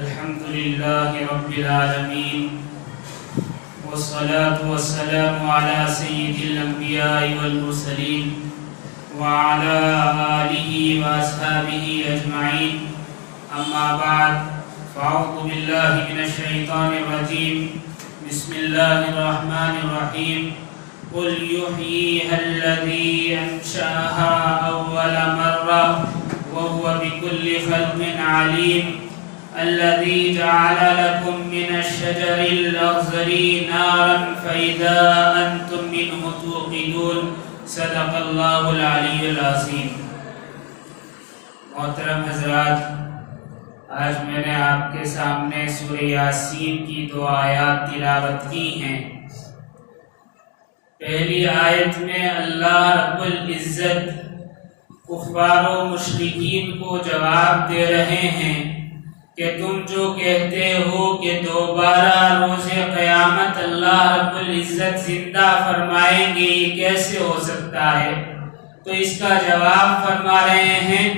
الحمد لله رب العالمين والصلاة والسلام على سيد الأنبياء والمرسلين وعلى آله وأصحابه أجمعين أما بعد فأعوذ بالله من الشيطان الرجيم بسم الله الرحمن الرحيم قل يحييها الذي أنشأها أول مرة وهو بكل خلق عليم الذي جعل لكم من الشجر الأخضر نارا فإذا أنتم منه توقدون صدق اللہ العلی العظیم۔ محترم حضرات، آج میں نے آپ کے سامنے سورہ یاسین کی 2 آیات تلاوت کی ہیں۔ پہلی آیت میں اللہ رب العزت کفار و مشرکین کو جواب دے رہے ہیں کہ تم جو کہتے ہو کہ دوبارہ روز قیامت اللہ رب العزت زندہ فرمائیں گے، یہ کیسے ہو سکتا ہے؟ تو اس کا جواب فرما رہے ہیں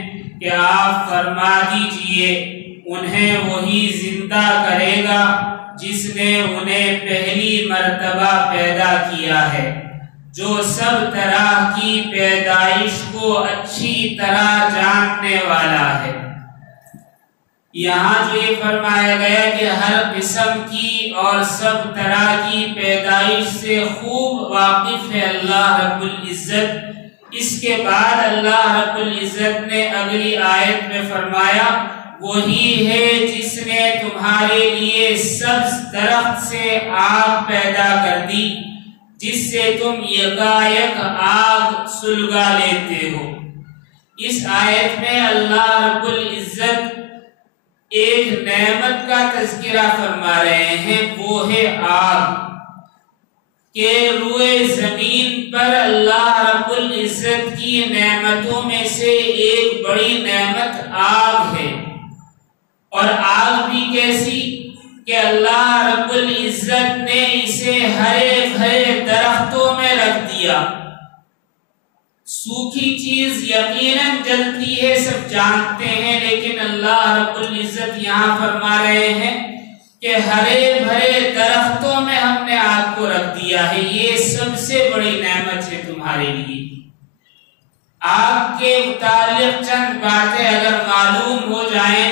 کہ آپ فرما دیجئے انہیں وہی زندہ کرے گا جس نے انہیں پہلی مرتبہ پیدا کیا ہے، جو سب طرح کی پیدائش کو اچھی طرح جاننے والا ہے۔ یہاں جو یہ فرمایا گیا کہ ہر قسم کی اور سب طرح کی پیدائش سے خوب واقف ہے اللہ رب العزت، اس کے بعد اللہ رب العزت نے اگلی آیت میں فرمایا وہی ہے جس نے تمہارے لیے سبز درخت سے آگ پیدا کر دی جس سے تم یکایک آگ سلگا لیتے ہو۔ اس آیت میں اللہ رب العزت ایک نعمت کا تذکرہ فرما رہے ہیں، وہ ہے آگ، کہ روئے زمین پر اللہ رب العزت کی نعمتوں میں سے ایک بڑی نعمت آگ ہے۔ اور آگ بھی کیسی کہ اللہ رب العزت نے اسے ہرے بھرے درختوں میں رکھ دیا۔ سوکھی چیز یقیناً جلتی ہے، سب جانتے ہیں، لیکن اللہ رب العزت یہاں فرما رہے ہیں کہ ہرے بھرے درختوں میں ہم نے آگ کو رکھ دیا ہے، یہ سب سے بڑی نعمت ہے تمہارے لیے۔ آگ کے متعلق چند باتیں اگر معلوم ہو جائیں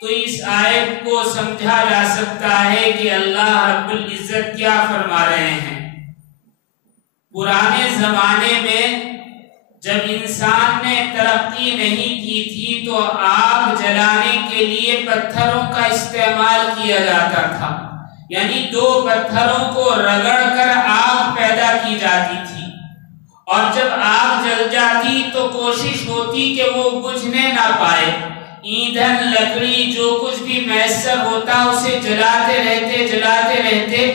تو اس آیت کو سمجھا جا سکتا ہے کہ اللہ رب العزت کیا فرما رہے ہیں۔ پرانے زمانے میں جب انسان نے ترقی نہیں کی تھی تو آگ جلانے کے لیے پتھروں کا استعمال کیا جاتا تھا، یعنی 2 پتھروں کو رگڑ کر آگ پیدا کی جاتی تھی، اور جب آگ جل جاتی تو کوشش ہوتی کہ وہ بجھنے نہ پائے، ایندھن لکڑی جو کچھ بھی میسر ہوتا اسے جلاتے رہتے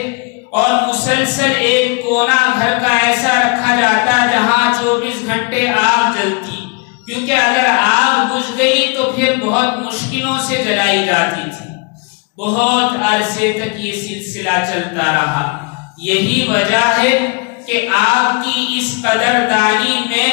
اور مسلسل ایک کونا گھر کا ایسا رکھا جاتا جہاں 24 گھنٹے آگ جلتی، کیونکہ اگر آگ بجھ گئی تو پھر بہت مشکلوں سے جلائی جاتی تھی۔ بہت عرصے تک یہ سلسلہ چلتا رہا۔ یہی وجہ ہے کہ آگ کی اس قدردانی میں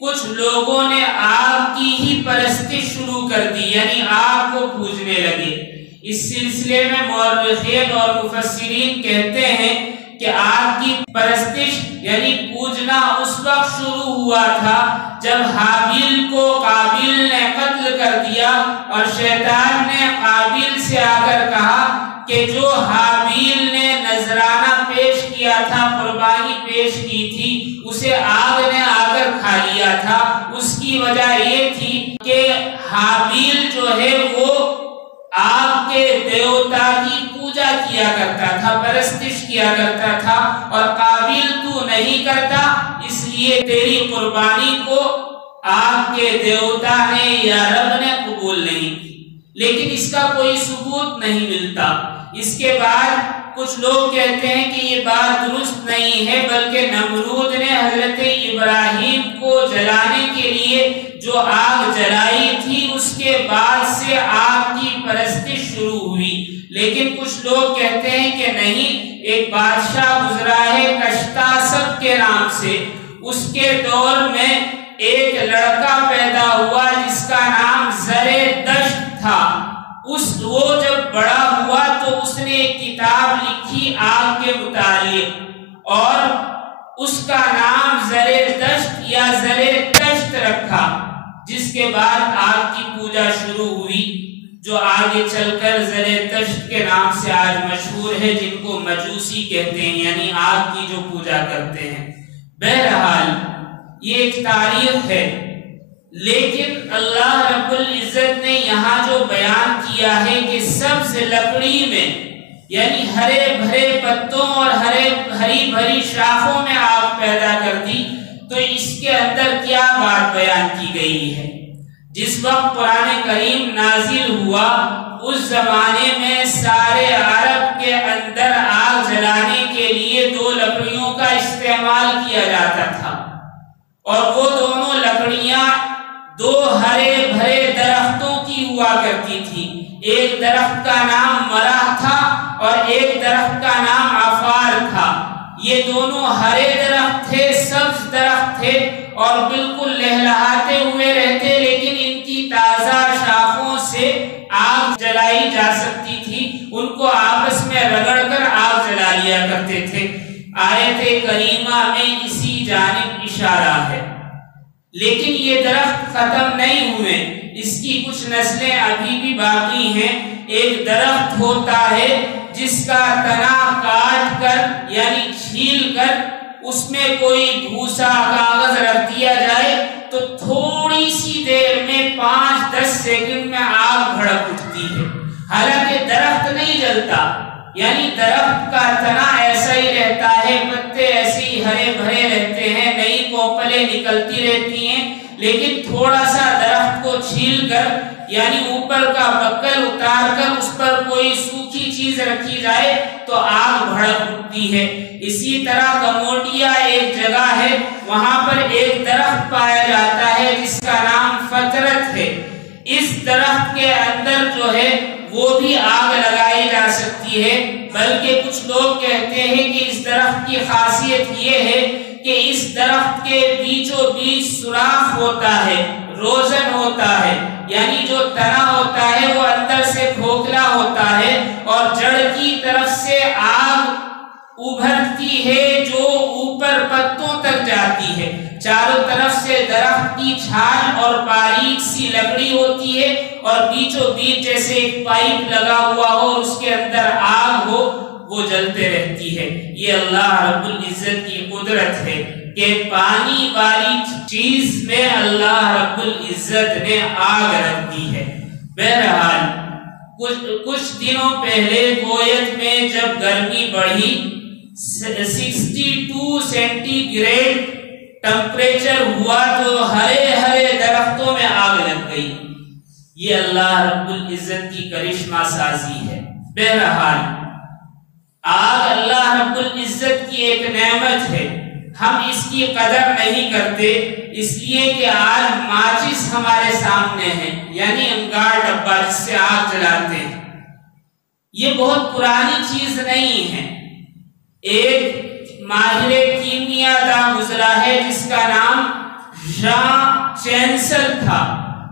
کچھ لوگوں نے آگ کی ہی پرستش شروع کر دی، یعنی آگ کو پوجنے لگے۔ اس سلسلے میں مورخین اور مفسرین کہتے ہیں کہ آگ کی پرستش یعنی پوجنا اس وقت شروع ہوا تھا جب حابیل کو قابیل نے قتل کر دیا، اور شیطان نے قابیل سے آ کر کہا کہ جو حابیل نے نذرانہ پیش کیا تھا، قربانی پیش کی تھی، اسے آگ نے آ کر کھا لیا تھا۔ اس کی وجہ یہ تھی کہ حابیل جو ہے وہ آگ کے دیوتا کی پوجا کیا کرتا تھا، پرستش کیا کرتا تھا، اور قابیل تو نہیں کرتا، اس لیے تیری قربانی کو آگ کے دیوتا نے یا رب نے قبول نہیں کی۔ لیکن اس کا کوئی ثبوت نہیں ملتا۔ اس کے بعد کچھ لوگ کہتے ہیں کہ یہ بات درست نہیں ہے، بلکہ نمرود نے حضرت ابراہیم کو جلانے کے لیے جو آگ جلائی تھی اس کے بعد سے آگ کی پرستش شروع ہوئی۔ لیکن کچھ لوگ کہتے ہیں کہ نہیں، ایک بادشاہ گزرا ہے کشتاسب کے نام سے، اس کے دور میں ایک لڑکا پیدا ہوا جس کا نام زرے دشت تھا۔ وہ جب آگ کے متعلق، اور اس کا نام زرتشت یا زرتشت رکھا، جس کے بعد آگ کی پوجا شروع ہوئی، جو آگے چل کر زرتشت کے نام سے آج مشہور ہے، جن کو مجوسی کہتے ہیں، یعنی آگ کی جو پوجا کرتے ہیں۔ بہرحال یہ ایک تاریخ ہے، لیکن اللہ رب العزت نے یہاں جو بیان کیا ہے کہ سبز لکڑی میں، یعنی ہرے بھرے پتوں اور ہری بھری شاخوں میں آگ پیدا کر دی، تو اس کے اندر کیا بات بیان کی گئی ہے؟ جس وقت قرآن کریم نازل ہوا، اس زمانے میں سارے عرب کے اندر آگ جلانے کے لیے 2 لکڑیوں کا استعمال کیا جاتا تھا، اور وہ دونوں لکڑیاں 2 ہرے بھرے درختوں کی ہوا کرتی تھی۔ ایک درخت کا نام مرہ تھا اور ایک درخت کا نام عفار تھا۔ یہ دونوں ہرے درخت تھے، سبز درخت تھے، اور بالکل لہلہاتے ہوئے رہتے، لیکن ان کی تازہ شاخوں سے آگ جلائی جا سکتی تھی، ان کو آپس میں رگڑ کر آگ جلا لیا کرتے تھے۔ آیت کریمہ میں اسی جانب اشارہ ہے۔ لیکن یہ درخت ختم نہیں ہوئے، اس کی کچھ نسلیں ابھی بھی باقی ہیں۔ ایک درخت ہوتا ہے جس کا تنا کاٹ کر یعنی چھیل کر اس میں کوئی بھوسا کاغذ رکھ دیا جائے تو تھوڑی سی دیر میں 5-10 سیکنڈ میں آگ بھڑک اٹھتی ہے، حالانکہ درخت نہیں جلتا، یعنی درخت کا تنا ایسا ہی رہتا ہے، پتے ایسے ہی ہرے بھرے رہتے ہیں، نئی کوپلیں نکلتی رہتی ہیں، لیکن تھوڑا سا درخت کو چھیل کر یعنی اوپر کا بکل اتار کر اس پر کوئی سوکھی چیز رکھی جائے تو آگ بھڑک اٹھتی ہے۔ اسی طرح کموڈیا ایک جگہ ہے، وہاں پر ایک درخت پایا جاتا ہے جس کا نام فطرت ہے۔ اس درخت کے اندر جو ہے وہ بھی آگ لگائی جا سکتی ہے، بلکہ کچھ لوگ کہتے ہیں کہ اس درخت کی خاصیت یہ ہے کہ اس درخت کے بیچوں بیچ سوراخ ہوتا ہے، روزن ہوتا ہے، یعنی جو تنا ہوتا ہے وہ اندر سے کھوکھلا ہوتا ہے، اور جڑ کی طرف سے آگ ابھرتی ہے جو اوپر پتوں تک جاتی ہے۔ چاروں طرف سے درخت کی چھال اور باریک سی لکڑی ہوتی ہے، اور بیچوں بیچ جیسے ایک پائپ لگا ہوا ہو اور اس کے اندر آگ ہو، وہ جلتے رہتی ہے۔ یہ اللہ رب العزت کی قدرت ہے کہ پانی والی چیز میں اللہ رب العزت نے آگ رکھ دی ہے۔ بہرحال کچھ دنوں پہلے کویت میں جب گرمی بڑھی، 62 سینٹی گریڈ ٹمپریچر ہوا تو ہرے ہرے درختوں میں آگ لگ گئی۔ یہ اللہ رب العزت کی کرشمہ سازی ہے۔ بہرحال آگ اللہ رب العزت کی ایک نعمت ہے، ہم اس کی قدر نہیں کرتے، اس لیے کہ آج ماچس ہمارے سامنے ہے، یعنی انگار ڈبہ جس سے آگ جلاتے ہیں۔ یہ بہت پرانی چیز نہیں ہے۔ ایک ماہر کیمیا دا گزرا ہے جس کا نام ژان چینسل تھا۔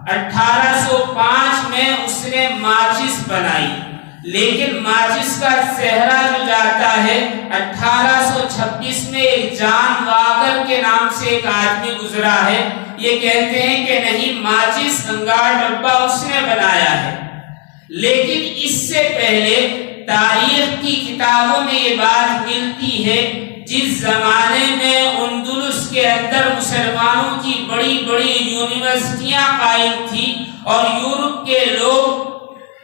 1805 میں اس نے ماچس بنائی، لیکن ماچس کا صحرا جو جاتا ہے 1826 میں ایک جان واکر کے نام سے ایک آدمی گزرا ہے۔ یہ کہتے ہیں کہ نہیں، ماچس انگار ڈبہ اس نے بنایا ہے، لیکن اس سے پہلے تاریخ کی کتابوں میں یہ بات ملتی ہے، جس زمانے میں اندلس کے اندر مسلمانوں کی بڑی بڑی یونیورسٹیاں قائم تھی، اور یورپ کے لوگ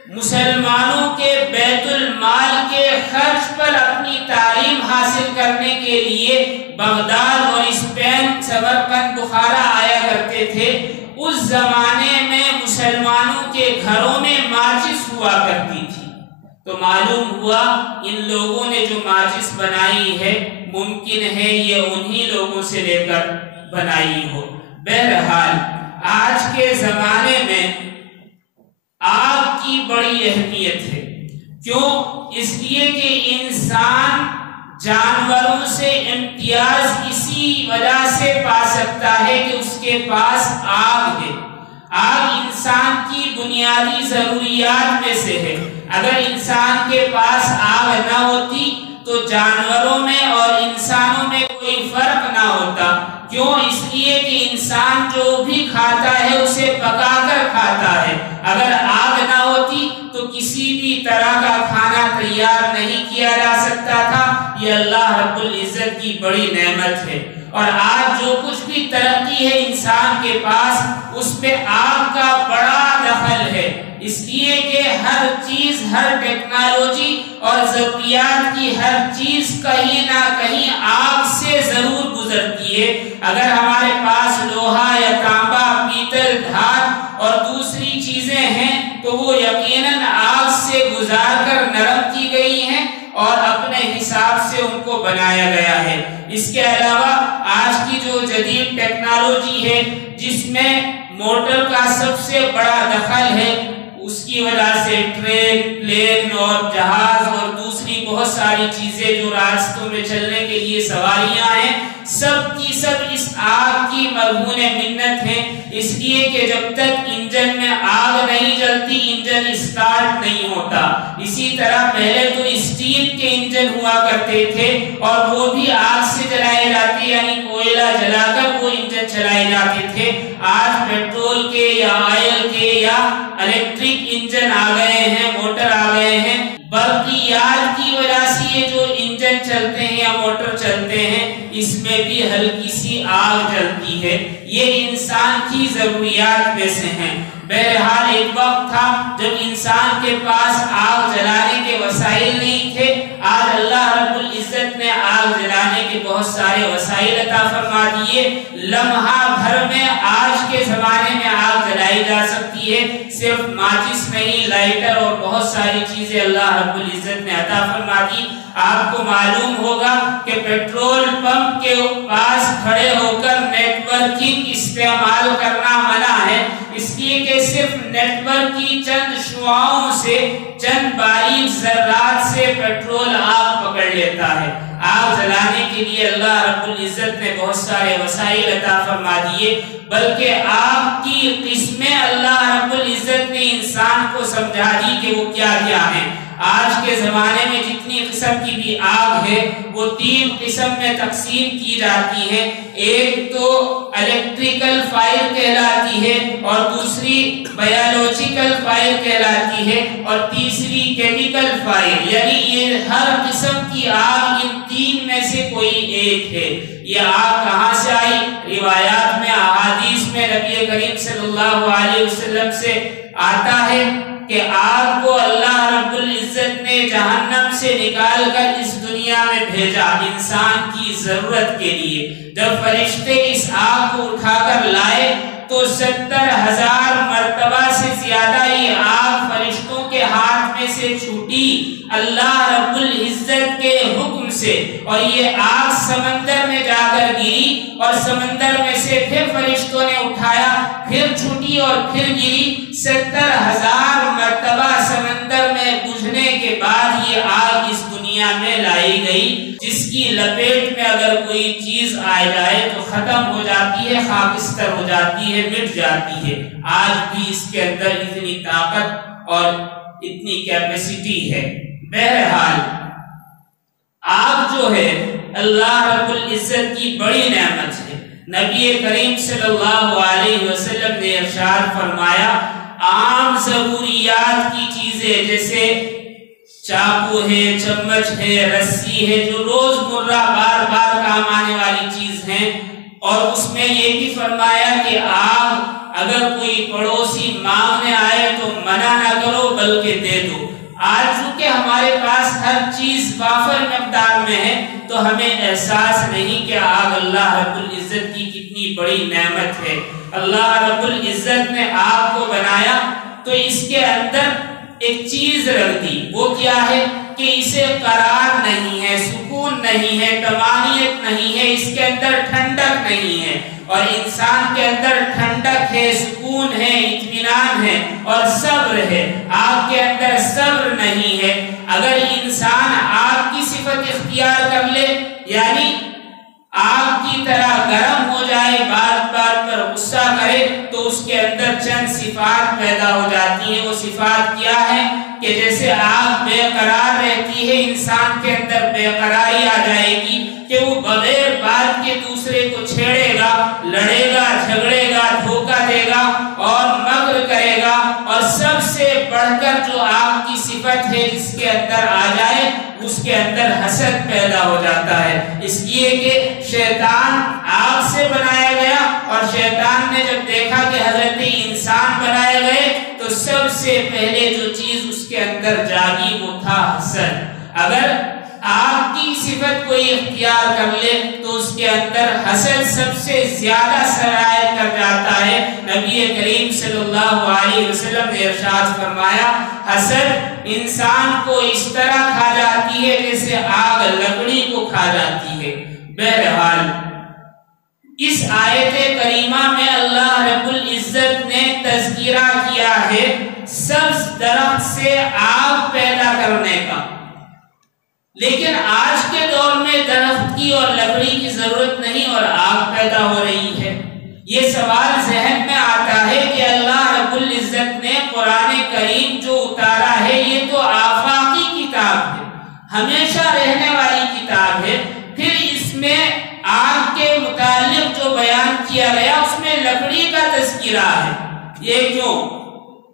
مسلمانوں کے بیت المال کے خرچ پر اپنی تعلیم حاصل کرنے کے لیے بغداد اور اسپین، سمرقند، بخارا آیا کرتے تھے۔ اس زمانے میں مسلمانوں کے گھروں میں ماچس ہوا کرتی تھی، تو معلوم ہوا ان لوگوں نے جو ماچس بنائی ہے ممکن ہے یہ انہی لوگوں سے لے کر بنائی ہو۔ بہرحال آج کے زمانے میں آگ کی بڑی اہمیت ہے۔ کیوں؟ اس لیے کہ انسان جانوروں سے امتیاز اسی وجہ سے پا سکتا ہے کہ اس کے پاس آگ ہے۔ آگ انسان کی بنیادی ضروریات میں سے ہے۔ اگر انسان کے پاس آگ نہ ہوتی تو جانوروں میں اور انسانوں میں کوئی فرق نہ ہوتا۔ کیوں؟ اس لیے کہ انسان جو بھی کھاتا ہے اسے پکا کر کھاتا ہے۔ اگر آگ نہ ہوتی تو کسی بھی طرح کا کھانا تیار نہیں کیا جا سکتا تھا۔ یہ اللہ رب العزت کی بڑی نعمت ہے۔ اور آج جو کچھ بھی ترقی ہے انسان کے پاس، اس پہ آگ کا بڑا دخل ہے، اس لیے کہ ہر چیز، ہر ٹیکنالوجی اور ضروریات کی ہر چیز کہیں نہ کہیں آگ سے ضرور گزرتی ہے۔ اگر ہمارے پاس لوہا یا تانبا، پیتل، دھات اور دوسری چیزیں ہیں تو وہ یقیناً آگ سے گزار کر نرم کی گئی ہیں اور اپنے حساب سے ان کو بنایا گیا ہے۔ اس کے علاوہ آج کی جو جدید ٹیکنالوجی ہے جس میں موٹر کا سب سے بڑا دخل ہے، اس کی وجہ سے ٹرین، پلین اور جہاز اور دوسری بہت ساری چیزیں جو راستوں میں چلنے کے لیے سواریاں ہیں، سب کی سب اس آگ کی مرہون منت ہیں۔ اس لیے کہ جب تک انجن میں آگ نہیں جلتی انجن اسٹارٹ نہیں ہوتا۔ اسی طرح پہلے تو اسٹیم کے انجن ہوا کرتے تھے اور وہ بھی آگ سے جلائے جاتے، یعنی کوئلہ جلا کر وہ انجن چلائے جاتے تھے۔ آج پیٹرول کے یا آئل کے یا الیکٹرک انجن آ گئے ہیں، موٹر آ گئے ہیں۔ برقیات کی وجہ سے یہ جو انجن چلتے ہیں یا موٹر چلتے ہیں، اس میں بھی ہلکی سی آگ جلتی ہے۔ یہ انسان کی ضروریات میں سے ہیں۔ بہرحال ایک وقت تھا جب انسان کے پاس آگ جلانے کے وسائل نہیں تھے۔ آج اللہ رب العزت نے آگ جلانے کے بہت سارے وسائل عطا فرما دیے۔ لمحہ بھر میں آج کے زمانے میں آگ جلائی جا سکتی ہے۔ صرف ماچس نہیں، لائٹر اور بہت ساری چیزیں اللہ رب العزت نے عطا فرما دی۔ آپ کو معلوم ہوگا کہ پیٹرول پمپ کے پاس کھڑے ہو کر نیٹ ورکنگ استعمال کرنا منع ہے، اس لیے کہ صرف نیٹ ورک کی چند شعاعوں سے، چند باریک ذرات سے پیٹرول آگ پکڑ لیتا ہے۔ آگ جلانے کے لیے اللہ رب العزت نے بہت سارے وسائل عطا فرما دیے، بلکہ آگ کی قسمیں اللہ رب العزت نے انسان کو سمجھا دی کہ وہ کیا کیا ہیں۔ آج کے زمانے میں جتنی قسم کی بھی آگ ہے وہ 3 قسم میں تقسیم کی جاتی ہے۔ ایک تو الیکٹریکل فائر کہلاتی ہے، اور دوسری بایولوجیکل فائر کہلاتی ہے، اور تیسری کیمیکل فائر، یعنی یہ ہر قسم کی آگ ان 3 میں سے کوئی ایک ہے۔ یہ آگ کہاں سے آئی؟ روایات میں، احادیث میں نبی کریم صلی اللہ علیہ وسلم سے آتا ہے کہ آگ کو اللہ رب العزت نے جہنم سے نکال کر اس دنیا میں بھیجا انسان کی ضرورت کے لیے۔ جب فرشتے اس آگ کو اٹھا کر لائے تو 70,000 مرتبہ سے زیادہ یہ آگ فرشتوں کے ہاتھ میں سے چھوٹی اللہ رب العزت کے حکم سے، اور یہ آگ سمندر میں جا کر گری اور سمندر میں سے پھر فرشتوں نے اٹھایا، پھر چھوٹی اور پھر گری۔ 70,000 مرتبہ سمندر میں بجھنے کے بعد یہ آگ اس دنیا میں لائی گئی، جس کی لپیٹ میں اگر کوئی چیز آ جائے تو ختم ہو جاتی ہے، خاکستر ہو جاتی ہے، مٹ جاتی ہے۔ آج بھی اس کے اندر اتنی طاقت اور اتنی کیپیسٹی ہے۔ بہرحال آگ جو ہے اللہ رب العزت کی بڑی نعمت ہے۔ نبی کریم صلی اللہ علیہ وسلم نے ارشاد فرمایا، عام ضروریات کی چیزیں جیسے چاقو ہے، چمچ ہے، رسی ہے، جو روز مرہ بار بار کام آنے والی چیز ہیں، اور اس میں یہ بھی فرمایا کہ آگ اگر کوئی پڑوسی مانگنے آئے تو منع نہ کرو بلکہ دے دو۔ آج چونکہ ہمارے پاس ہر چیز وافر مقدار میں ہے تو ہمیں احساس نہیں کہ آگ اللہ رب العزت کی کتنی بڑی نعمت ہے۔ اللہ رب العزت نے آگ کو بنایا تو اس کے اندر ایک چیز رکھ دی، وہ کیا ہے کہ اسے قرار نہیں ہے، سکون نہیں ہے، طمانینت نہیں ہے، اس کے اندر ٹھنڈک نہیں ہے۔ اور انسان کے اندر ٹھنڈک ہے، سکون ہے، اطمینان ہے اور صبر ہے۔ آگ کے اندر صبر نہیں ہے۔ اگر انسان آگ کی صفت اختیار کر لے، یعنی آگ کی طرح گرم ہو جائے، بات بات پر غصہ کرے، تو اس کے اندر چند صفات پیدا ہو جاتی ہیں۔ وہ صفات کیا ہے کہ جیسے آگ بے قرار رہتی ہے، انسان کے اندر بے قراری آ جائے گی کہ وہ بغیر بات کے دوسرے کو چھیڑے گا، لڑے گا، جھگڑے گا، دھوکہ دے گا اور مکر کرے گا، اور سب سے بڑھ کر جو آگ کی صفت ہے جس کے اندر آ جائے اس کے اندر حسد پیدا ہو جاتا ہے۔ اس لیے کہ شیطان آگ سے بنایا گیا، اور شیطان نے جب دیکھا کہ حضرت انسان بنائے گئے تو سب سے پہلے جو چیز اس کے اندر جاگی وہ تھا حسد۔ اگر آگ کی صفت کوئی اختیار کر لے تو اس کے اندر حسد سب سے زیادہ سرایت کر جاتا ہے۔ نبی کریم صلی اللہ علیہ وسلم نے ارشاد فرمایا، حسد انسان کو اس طرح کھا جاتی ہے جیسے آگ لکڑی کو کھا جاتی ہے۔ بہرحال اس آیت کریمہ میں اللہ رب العزت نے تذکرہ کیا ہے سبز درخت سے آگ پیدا کرنے کا، لیکن آج کے دور میں درخت کی اور لکڑی کی ضرورت نہیں اور آگ پیدا ہو رہی ہے۔ یہ سوال ذہن میں آتا ہے کہ اللہ رب العزت نے قرآن کریم جو اتارا ہے یہ تو آفاقی کتاب ہے، ہمیشہ رہنے والی کتاب ہے، پھر اس میں آگ کے متعلق جو بیان کیا گیا اس میں لکڑی کا تذکرہ ہے، یہ کیوں؟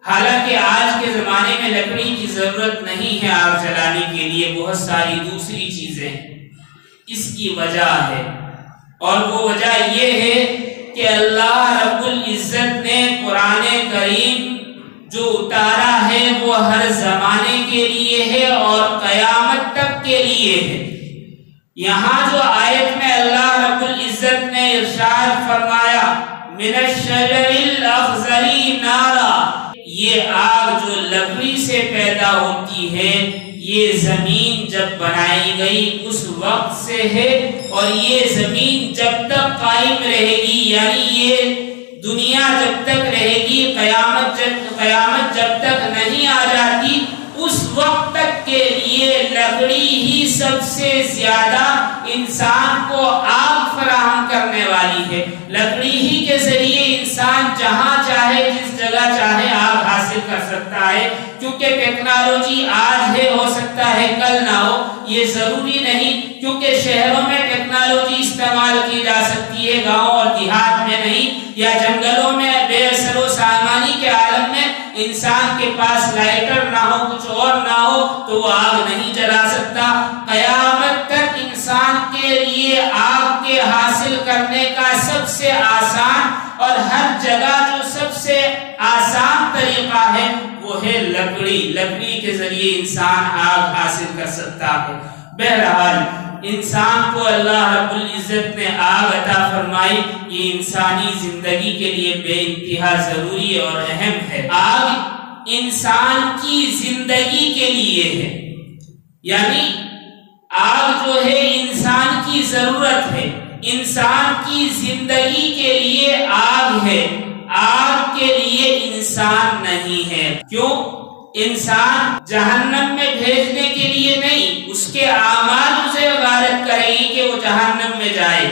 حالانکہ آج کے زمانے میں لکڑی کی ضرورت نہیں ہے آگ جلانے کے لیے، بہت ساری دوسری چیزیں ہیں۔ اس کی وجہ ہے، اور وہ وجہ یہ ہے کہ اللہ رب العزت نے قرآن کریم جو اتارا ہے وہ ہر زمانے کے لیے ہے اور قیامت تک کے لیے ہے۔ یہاں جو آیت میں اللہ رب العزت نے ارشاد فرمایا من الشجر الاخضر نارا، یہ آگ جو لکڑی سے پیدا ہوتی ہے یہ زمین جب بنائی گئی اس وقت سے ہے، اور یہ زمین جب تک قائم رہے گی، یعنی یہ دنیا جب تک رہے گی، قیامت جب تک نہیں آ جاتی اس وقت تک کے لیے لکڑی ہی سب سے زیادہ انسان کو آگ فراہم کرنے والی ہے۔ لکڑی ہی کے ذریعے انسان جہاں چاہے جس جگہ چاہے آگ حاصل کر سکتا ہے، کیونکہ ٹیکنالوجی آج ہے، ہو سکتا ہے کل نہ ہو، یہ ضروری نہیں، کیونکہ شہروں میں ٹیکنالوجی استعمال کی جا سکتی ہے، گاؤں اور دیہات میں نہیں، یا جنگلوں میں بے اثر و سامانی کے عالم میں انسان کے پاس لائٹر نہ ہو، کچھ اور نہ ہو تو وہ آگ نہیں جلا سکتا۔ قیامت تک انسان کے لیے آگ کے حاصل کرنے کا سب سے آسان اور ہر جگہ جو سب سے آسان طریقہ ہے وہ ہے لکڑی۔ لکڑی کے ذریعے انسان آگ حاصل کر سکتا ہے۔ بہرحال انسان کو اللہ رب العزت نے آگ عطا فرمائی، یہ انسانی زندگی کے لیے بے انتہا ضروری اور اہم ہے۔ آگ انسان کی زندگی کے لیے ہے، یعنی آگ جو ہے انسان کی ضرورت ہے، انسان کی زندگی کے لیے آگ ہے، آگ کے لیے انسان نہیں ہے۔ کیوں؟ انسان جہنم میں بھیجنے کے لیے نہیں، اس کے اعمال اسے غارت کرے گی کہ وہ جہنم میں جائے۔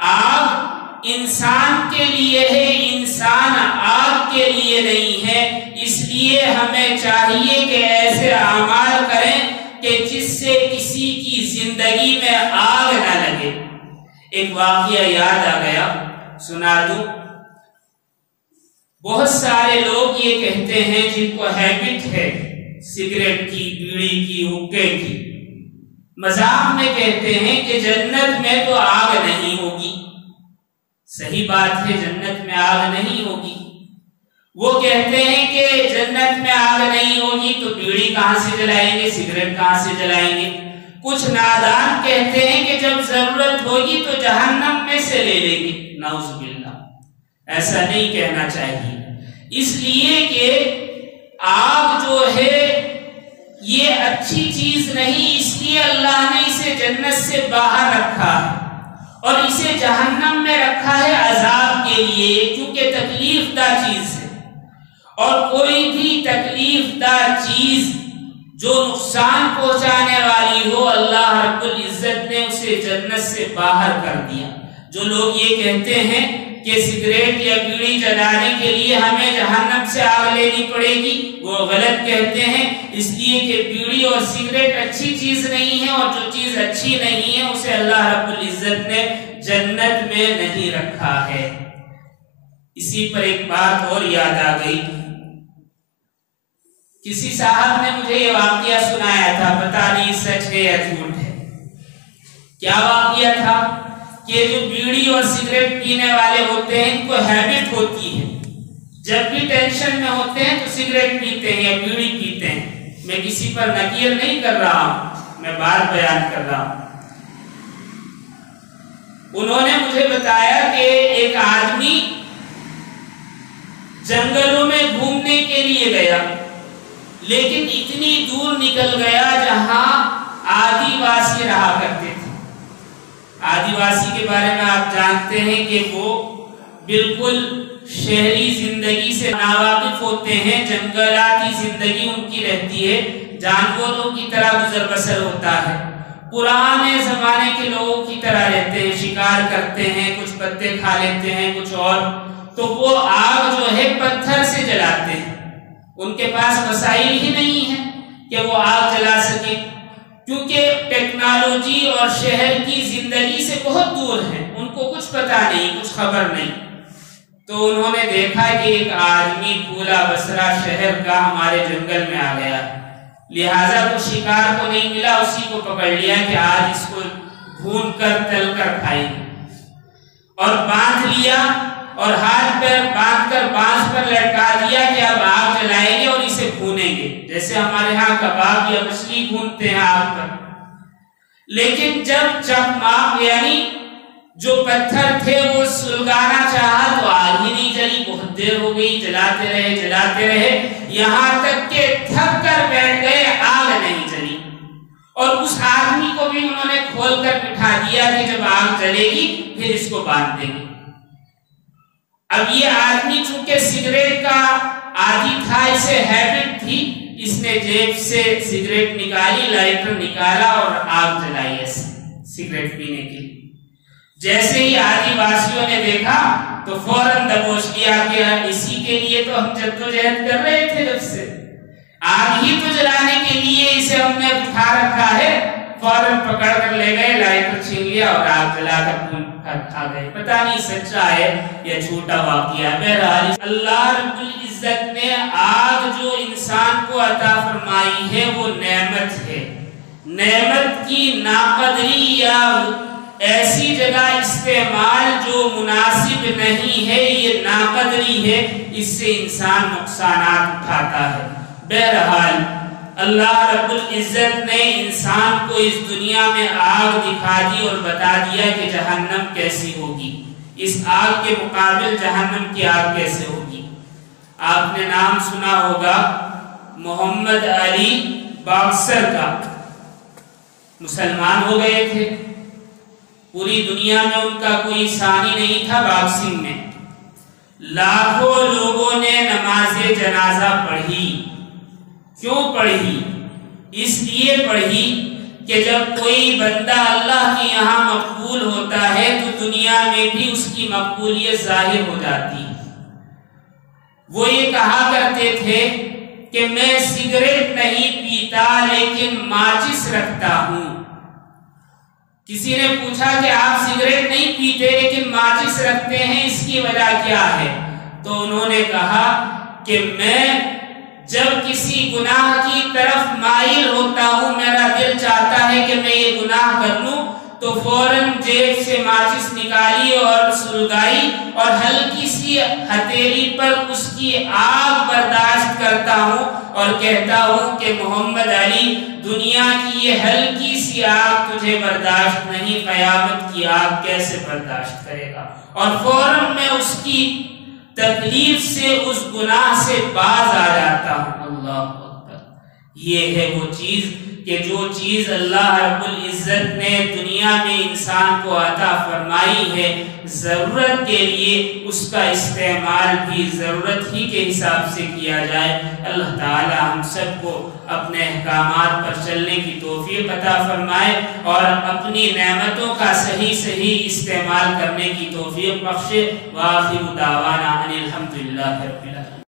آگ انسان کے لیے ہے، انسان آگ کے لیے نہیں ہے۔ اس لیے ہمیں چاہیے کہ ایسے اعمال کریں کہ جس سے کسی کی زندگی میں آگ نہ لگے۔ ایک واقعہ یاد آ گیا، سنا دوں۔ بہت سارے لوگ یہ کہتے ہیں جن کو ہیبٹ ہے سگریٹ کی، بیڑی کی، حقے کی، مذاق میں کہتے ہیں کہ جنت میں تو آگ نہیں ہوگی۔ صحیح بات ہے، جنت میں آگ نہیں ہوگی۔ وہ کہتے ہیں کہ جنت میں آگ نہیں ہوگی تو بیڑی کہاں سے جلائیں گے، سگریٹ کہاں سے جلائیں گے۔ کچھ نادان کہتے ہیں کہ جب ضرورت ہوگی تو جہنم میں سے لے لیں گے۔ نعوذ باللہ، ایسا نہیں کہنا چاہیے، اس لیے کہ آگ جو ہے یہ اچھی چیز نہیں، اس لیے اللہ نے اسے جنت سے باہر رکھا ہے اور اسے جہنم میں رکھا ہے عذاب کے لیے، کیونکہ تکلیف دہ چیز ہے، اور کوئی بھی تکلیف دہ چیز جو نقصان پہنچانے والی ہو اللہ رب العزت نے اسے جنت سے باہر کر دیا۔ جو لوگ یہ کہتے ہیں کہ سگریٹ یا بیڑی جلانے کے لیے ہمیں جہنم سے آگ لینی پڑے گی، وہ غلط کہتے ہیں، اس لیے کہ بیڑی اور سگریٹ اچھی چیز نہیں ہے، اور جو چیز اچھی نہیں ہے اسے اللہ رب العزت نے جنت میں نہیں رکھا ہے۔ اسی پر ایک بات اور یاد آ گئی، کسی صاحب نے مجھے یہ واقعہ سنایا تھا، پتہ نہیں سچ ہے یا جھوٹ ہے۔ کیا واقعہ تھا کہ جو بیڑی اور سگریٹ پینے والے ہوتے ہیں ان کو ہیبٹ ہوتی ہے، جب بھی ٹینشن میں ہوتے ہیں تو سگریٹ پیتے ہیں یا بیڑی پیتے ہیں۔ میں کسی پر نکیر نہیں کر رہا ہوں، میں بات بیان کر رہا ہوں۔ انہوں نے مجھے بتایا کہ ایک آدمی جنگلوں میں گھومنے کے لیے گیا، لیکن اتنی دور نکل گیا جہاں آدیواسی رہا کرتے تھے۔ آدیواسی کے بارے میں آپ جانتے ہیں کہ وہ بالکل شہری زندگی سے ناواقف ہوتے ہیں، جنگلاتی زندگی ان کی رہتی ہے، جانوروں کی طرح گزر بسر ہوتا ہے، پرانے زمانے کے لوگوں کی طرح رہتے ہیں، شکار کرتے ہیں، کچھ پتے کھا لیتے ہیں، کچھ اور۔ تو وہ آگ جو ہے پتھر سے جلاتے ہیں، ان کے پاس وسائل ہی نہیں ہے کہ وہ آگ جلا سکے، کیونکہ ٹیکنالوجی اور شہر کی زندگی سے بہت دور ہیں، ان کو کچھ پتہ نہیں، کچھ خبر نہیں۔ تو انہوں نے دیکھا کہ ایک آدمی پھولا بسرا شہر کا ہمارے جنگل میں آ گیا، لہٰذا کچھ شکار کو نہیں ملا، اسی کو پکڑ لیا کہ آج اس کو بھون کر تل کر کھائیں، اور باندھ لیا اور ہاتھ پیر باندھ کر بانس پر لٹکا دیا کہ اب آگ جلائیں گے اور اسے بھونیں گے، جیسے ہمارے ہاں کباب یا مچھلی بھونتے ہیں آگ پر۔ لیکن جب چکماق یعنی جو پتھر تھے وہ سلگانا چاہا تو آگ ہی نہیں جلی، بہت دیر ہو گئی، جلاتے رہے، یہاں تک کہ تھک کر بیٹھ گئے، آگ نہیں جلی۔ اور اس آدمی کو بھی انہوں نے کھول کر بٹھا دیا کہ جب آگ جلے گی پھر اس کو باندھ دیں گے۔ اب یہ آدمی چونکہ سگریٹ کا عادی تھا، اسے ہیبٹ تھی، اس نے جیب سے سگریٹ نکالی، لائٹر نکالا اور آگ جلائی ہے سگریٹ پینے کے لیے۔ جیسے ہی آدیواسیوں نے دیکھا تو فوراً دبوچ لیا کہ اسی کے لیے تو ہم جدوجہد کر رہے تھے، جب سے آگ ہی تو جلانے کے لیے اسے ہم نے اٹھا رکھا ہے۔ فوراً پکڑ کر لے گئے، لائٹر چھین لیا اور آگ جلا کر کھا گئے۔ پتہ نہیں سچا ہے یا جھوٹا واقعہ۔ بہرحال اللہ رب العزت نے آگ جو انسان کو عطا فرمائی ہے وہ نعمت ہے، نعمت کی ناقدری یا ایسی جگہ استعمال جو مناسب نہیں ہے، یہ ناقدری ہے، اس سے انسان نقصانات اٹھاتا ہے۔ بہرحال اللہ رب العزت نے انسان کو اس دنیا میں آگ دکھا دی اور بتا دیا کہ جہنم کیسی ہوگی، اس آگ کے مقابل جہنم کی آگ کیسے ہوگی۔ آپ نے نام سنا ہوگا محمد علی باکسر کا، مسلمان ہو گئے تھے، پوری دنیا میں ان کا کوئی ثانی نہیں تھا باکسنگ میں، لاکھوں لوگوں نے نماز جنازہ پڑھی۔ کیوں پڑھی؟ اس لیے پڑھی کہ جب کوئی بندہ اللہ کے یہاں مقبول ہوتا ہے تو دنیا میں بھی اس کی مقبولیت ظاہر ہو جاتی ہے۔ وہ یہ کہا کرتے تھے کہ میں سگریٹ نہیں پیتا لیکن ماچس رکھتا ہوں۔ کسی نے پوچھا کہ آپ سگریٹ نہیں پیتے لیکن ماچس رکھتے ہیں، اس کی وجہ کیا ہے؟ تو انہوں نے کہا کہ میں جب کسی گناہ کی طرف مائل ہوتا ہوں، میرا دل چاہتا ہے کہ میں یہ گناہ کر لوں، تو فوراً جیب سے ماچس نکالی اور سلگائی اور ہلکی سی ہتھیلی پر اس کی آگ برداشت کرتا ہوں اور کہتا ہوں کہ محمد علی، دنیا کی یہ ہلکی سی آگ تجھے برداشت نہیں، قیامت کی آگ کیسے برداشت کرے گا؟ اور فوراً میں اس کی تکلیف سے، اس گناہ سے باز آ جاتا ہوں۔ اللہ اکبر، یہ ہے وہ چیز کہ جو چیز اللہ رب العزت نے دنیا میں انسان کو عطا فرمائی ہے ضرورت کے لیے اس کا استعمال بھی ضرورت ہی کے حساب سے کیا جائے۔ اللہ تعالی ہم سب کو اپنے احکامات پر چلنے کی توفیق عطا فرمائے اور اپنی نعمتوں کا صحیح استعمال کرنے کی توفیق بخشے۔ وآخر دعوانا ان الحمدللہ رب العالمین۔